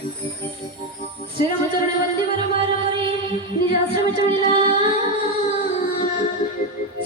श्रीरामचरण वंदे बरोबरी निज आश्रम चढला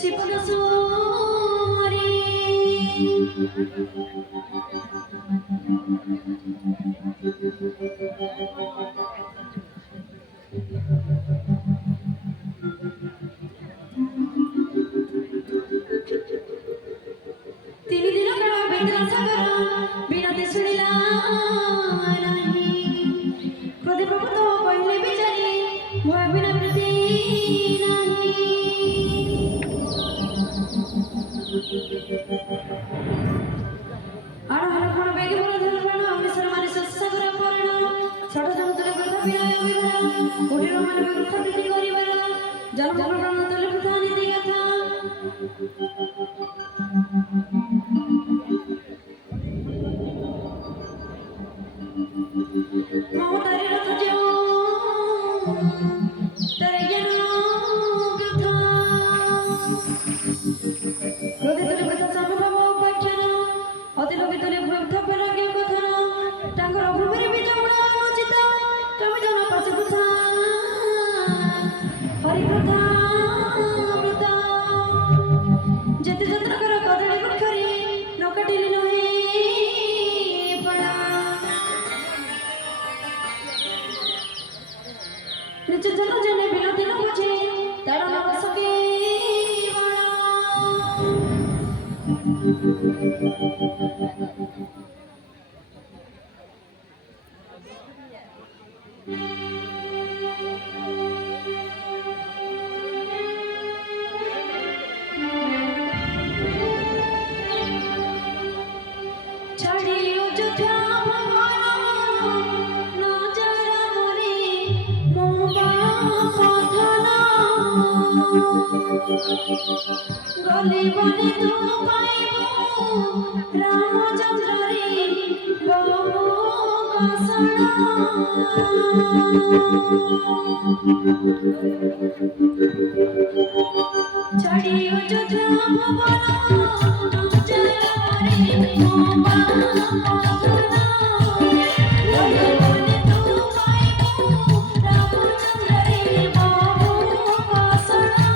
शिपक सोरी तीन दिन काळ भेटला सागर बिना ते सुनिला पहिले बिचारी भय बिना प्रती नाही आड़ हर कोण बेगे बोल धरण अमृतसर माने सत्सगर परण छोट समुद्र प्रथा विनय विवरण कोटी रोमान विवृत प्रीति करिवर जन्म प्रणाम तले प्रथा नीति कथा ममतारी रथ जेव तरे ज्ञान प्रथा हृदय तुले प्रथा सर्वभाव उपाख्यान अति लोके तुले प्रथा पराज्ञ कथन तांकर अभूमिरे बीजगुण अनुचित कवि जन पाशे प्रथा हरि प्रथा प्रथा जेते जत्र कर कदळी वृक्षरे न काटिले नहे पड़ा निज जन जने बिनती न बुझे तार न सके छाड़ी अयोध्या गली बने तू पाइबो रामचंद्र रे बाबू कसना छाड़ी अयोध्या भवन जय रे मोबा कसना गली बने तू पाइबो रामचंद्र रे बाबू कसना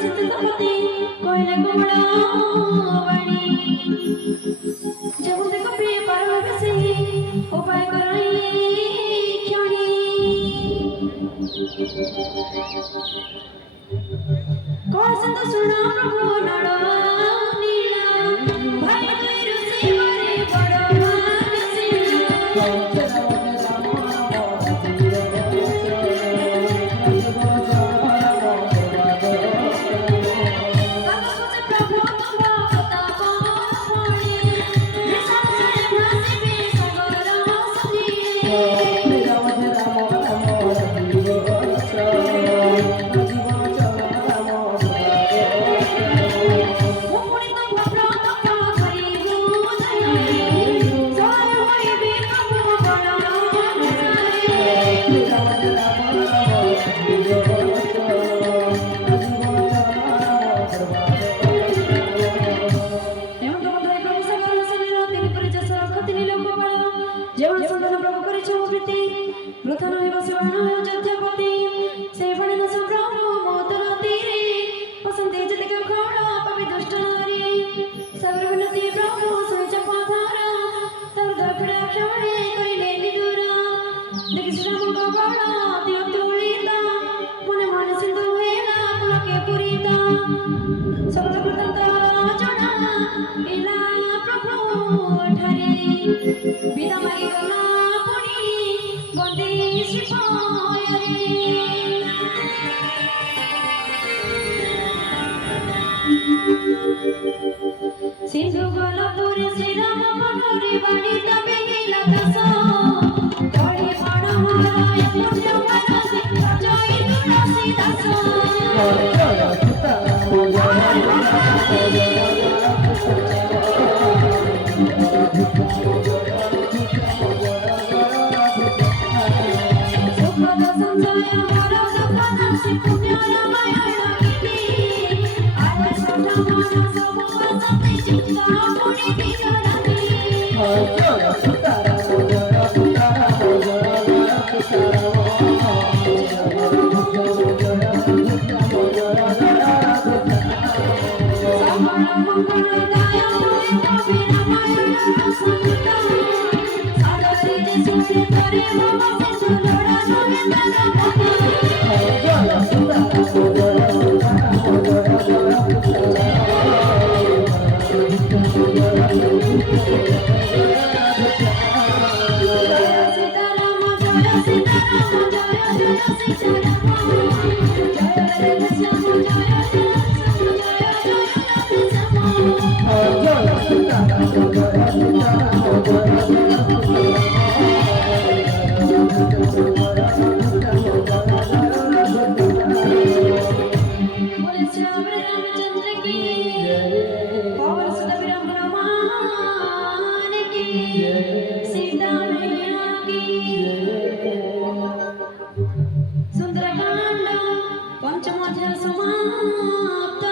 সীতাপতি কইলে কমলাবাণী যেমন দেখো প্রিয় পারবে সেই উপায় করাই ক্ষণি কৌশল শুনা প্রভু নড় নীলা ভাই দুই ঋষি মরে বড় যেমন সন্তান প্রভু করেছে প্রীতি প্রথম হইব শিবন অযোধ্যাপতি সেই ফলে না সম্ভ্রম মতর তীরে বসন্তে যেতে খড় পাবে দুষ্ট নারী সাগর বিনতি প্রভু সহজ পথারা তার দক্ষিণা ক্ষমে করিলে বিদুরা দেখি শ্রম গবড় দিও তুলিতা মনে মনে সিন্ধু হেলা পুলকে পুরিতা সকল কৃতন্ত জনা ইলা প্রভু ঠারে বিদা মাগি গলা পুনি বন্দে শ্রীপায়রে সিন্ধু গলপুরে শ্রীরাম মনোরে বাণী তবে হিলাদাস গড়ে বড় হারায় পুণ্য মানসে জয় তুলসী দাস सुंदरकांड पंचमाध्याय समाप्त।